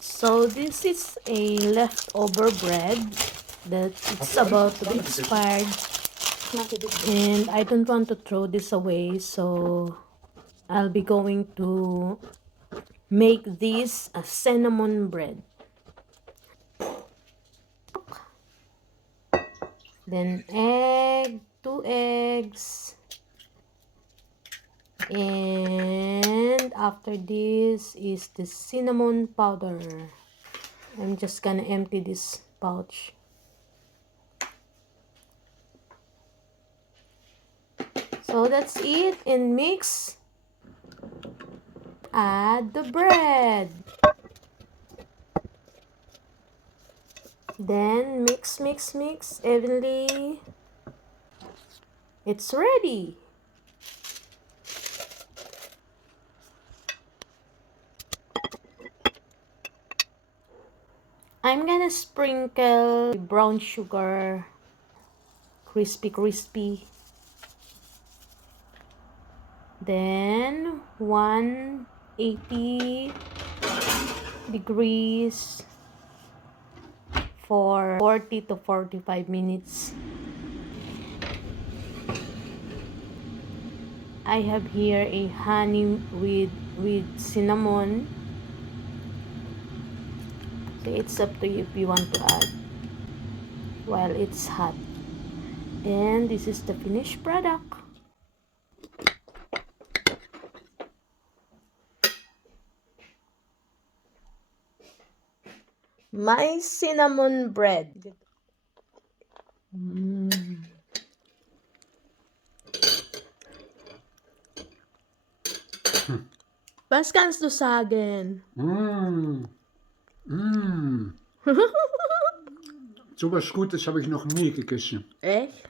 So this is a leftover bread that it's about to be expired, and I don't want to throw this away, so I'll be going to make this a cinnamon bread. Then egg, 2 eggs, and after this is the cinnamon powder. I'm just gonna empty this pouch. So that's it, and mix. Add the bread. Then mix evenly. It's ready. I'm gonna sprinkle brown sugar, crispy. Then 180 degrees for 40 to 45 minutes. I have here a honey with cinnamon. So it's up to you if you want to add while it's hot. And this is the finished product. My cinnamon bread. Was kannst du sagen? So was Gutes habe ich noch nie gegessen. Echt?